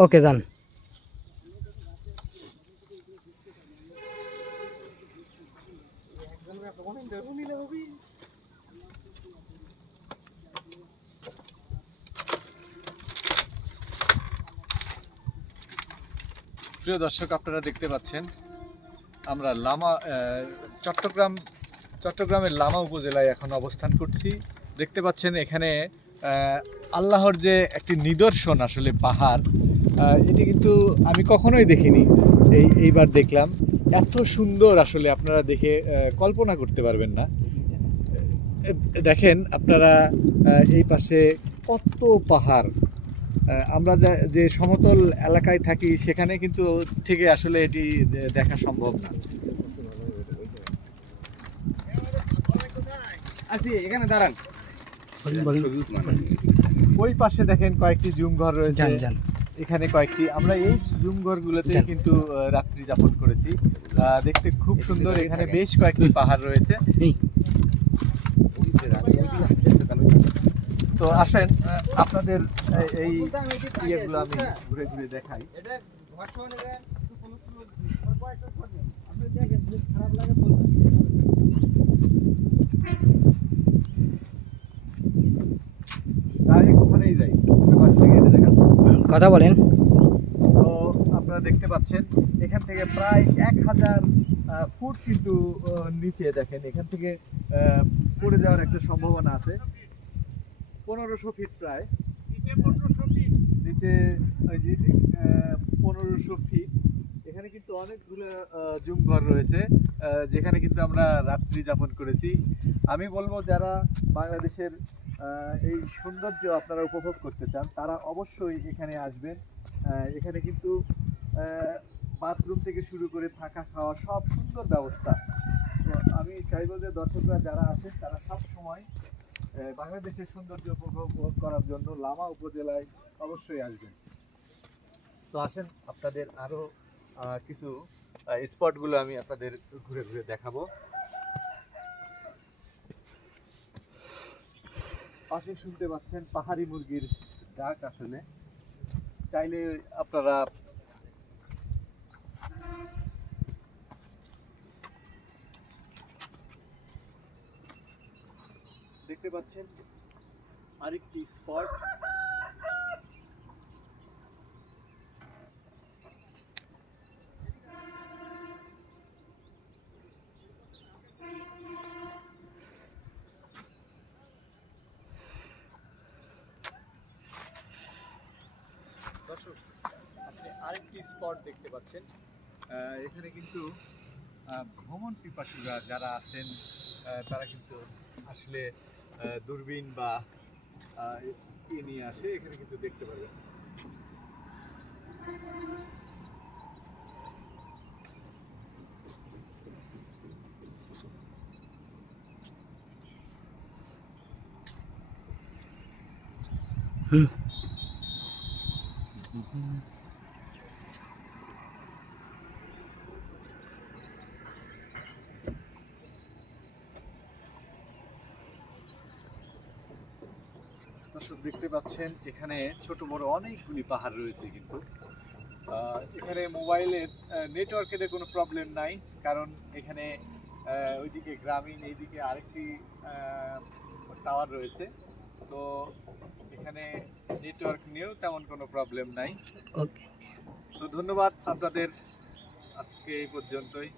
ওকে যান। প্রিয় দর্শক, আপনারা দেখতে পাচ্ছেন আমরা চট্টগ্রামের লামা উপজেলায় এখন অবস্থান করছি। দেখতে পাচ্ছেন এখানে আল্লাহর যে একটি নিদর্শন, আসলে পাহাড়, এটি কিন্তু আমি কখনোই দেখিনি, এইবার দেখলাম। এত সুন্দর, আসলে আপনারা দেখে কল্পনা করতে পারবেন না। দেখেন আপনারা এই পাশে কত পাহাড়। আমরা যে সমতল এলাকায় থাকি সেখানে কিন্তু থেকে আসলে এটি দেখা সম্ভব না। এখানে দাঁড়ান। ওই পাশে দেখেন কয়েকটি জুম ঘর রয়েছে, এখানে কয়েকটি। আমরা এই জুম ঘরগুলোতে কিন্তু রাত্রি যাপন করেছি। দেখতে খুব সুন্দর। এখানে বেশ কয়েকটি পাহাড় রয়েছে। তো আসেন আপনাদের এই ইয়েগুলো আমি ঘুরে ঘুরে দেখাই। ডাইরেক্ট ওখানেই যাই, কথা বলেন। তো আপনারা দেখতে পাচ্ছেন এখান থেকে প্রায় 1000 ফুট কিন্তু নিচে। দেখেন এখান থেকে পড়ে যাওয়ার একটা সম্ভাবনা আছে। 1500 ফিট প্রায় নিচে, ওই যে 1500 ফিট। এখানে কিন্তু অনেকগুলো জুম ঘর রয়েছে, যেখানে কিন্তু আমরা রাত্রি যাপন করেছি। আমি বলবো যারা বাংলাদেশের এই সৌন্দর্য আপনারা উপভোগ করতে চান তারা অবশ্যই এখানে আসবেন। এখানে কিন্তু বাথরুম থেকে শুরু করে থাকা খাওয়া সব সুন্দর ব্যবস্থা। তো আমি চাইবো যে দর্শকরা যারা আছেন তারা সব সময় বাংলাদেশের সৌন্দর্য উপভোগ করার জন্য লামা উপজেলায় অবশ্যই আসবেন। তো আসেন আপনাদের আরো কিছু স্পটগুলো আমি আপনাদের ঘুরে ঘুরে দেখাবো। পাশে শুনতে পাচ্ছেন পাহাড়ি মুরগির ডাক। আসলে চাইলে আপনারা দেখতে পাচ্ছেন আরেকটি স্পট। দর্শক, আপনি আরেকটি স্পট দেখতে পাচ্ছেন। এখানে কিন্তু ভ্রমণ পিপাসুরা যারা আছেন তারা কিন্তু আসলে দূরবীন বা নিয়ে আসে, এখানে কিন্তু দেখতে পারবেন। দর্শক দেখতে পাচ্ছেন এখানে ছোট বড় অনেকগুলি পাহাড় রয়েছে, কিন্তু এখানে মোবাইলের নেটওয়ার্কের কোনো প্রবলেম নাই, কারণ এখানে ওইদিকে গ্রামীণ, এইদিকে আরেকটি টাওয়ার রয়েছে। তো এখানে নেটওয়ার্ক নিয়েও তেমন কোনো প্রবলেম নাই। ওকে। তো ধন্যবাদ আপনাদের, আজকে এই পর্যন্তই।